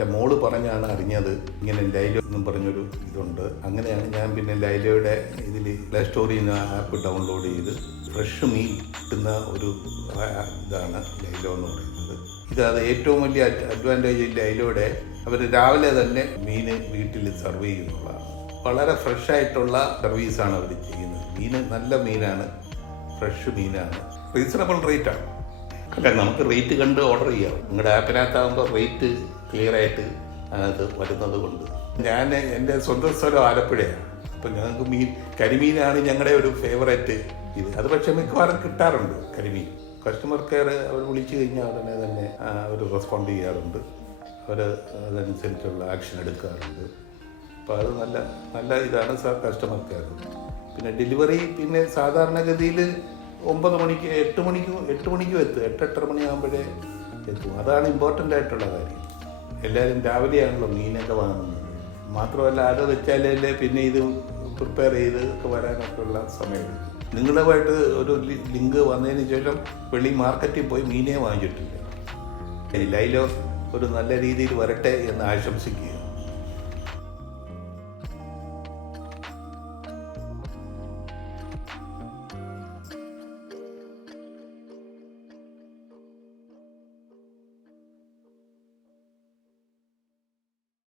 എൻ്റെ മോള് പറഞ്ഞാണ് അറിഞ്ഞത് ഇങ്ങനെ ലൈലോ എന്നും പറഞ്ഞൊരു ഇതുണ്ട്. അങ്ങനെയാണ് ഞാൻ പിന്നെ ലൈലോയുടെ ഇതിൽ പ്ലേ സ്റ്റോറിൽ നിന്ന് ആപ്പ് ഡൗൺലോഡ് ചെയ്ത് ഫ്രഷ് മീൻ കിട്ടുന്ന ഒരു ഇതാണ് ലൈലോ എന്ന് പറയുന്നത്. അത് ഏറ്റവും വലിയ അഡ്വാൻറ്റേജ് ലൈലോയുടെ അവർ രാവിലെ തന്നെ മീൻ വീട്ടിൽ സർവ് ചെയ്യുന്നതാണ്. വളരെ ഫ്രഷായിട്ടുള്ള സർവീസാണ് അവർ ചെയ്യുന്നത്. മീൻ നല്ല മീനാണ്, ഫ്രഷ് മീനാണ്, റീസണബിൾ റേറ്റാണ്. അല്ല, നമുക്ക് റേറ്റ് കണ്ട് ഓർഡർ ചെയ്യാം. നിങ്ങളുടെ ആപ്പിനകത്താകുമ്പോൾ റേറ്റ് ക്ലിയറായിട്ട് അത് വരുന്നത് കൊണ്ട്. ഞാൻ എൻ്റെ സ്വന്തം സ്ഥലം ആലപ്പുഴയാണ്. അപ്പം ഞങ്ങൾക്ക് കരിമീനാണ് ഞങ്ങളുടെ ഒരു ഫേവറേറ്റ് ഇത്. അത് പക്ഷേ മിക്കവാറും കിട്ടാറുണ്ട് കരിമീൻ. കസ്റ്റമർ കെയർ അവർ വിളിച്ചു കഴിഞ്ഞാൽ ഉടനെ തന്നെ അവർ റെസ്പോണ്ട് ചെയ്യാറുണ്ട്. അവർ അതനുസരിച്ചുള്ള ആക്ഷൻ എടുക്കാറുണ്ട്. അപ്പോൾ അത് നല്ല ഇതാണ് കസ്റ്റമർ കെയർ. പിന്നെ ഡെലിവറി പിന്നെ സാധാരണഗതിയിൽ 9 മണിക്ക് 8 മണിക്കും എത്തും. 8-8:30 മണിയാകുമ്പോഴേ എത്തും. അതാണ് ഇമ്പോർട്ടൻ്റ് ആയിട്ടുള്ള കാര്യം. എല്ലാവരും രാവിലെയാണല്ലോ മീനൊക്കെ വാങ്ങുന്നത്. മാത്രമല്ല അത് വെച്ചാലല്ലേ പിന്നെ ഇത് പ്രിപ്പയർ ചെയ്ത് ഒക്കെ വരാനൊക്കെ ഉള്ള സമയമുണ്ട്. നിങ്ങളുമായിട്ട് ഒരു ലിങ്ക് വന്നതിന് ശേഷം വെളി മാർക്കറ്റിൽ പോയി മീനേ വാങ്ങിച്ചിട്ടില്ല. ലൈലോ ഒരു നല്ല രീതിയിൽ വരട്ടെ എന്ന് ആശംസിക്കുക.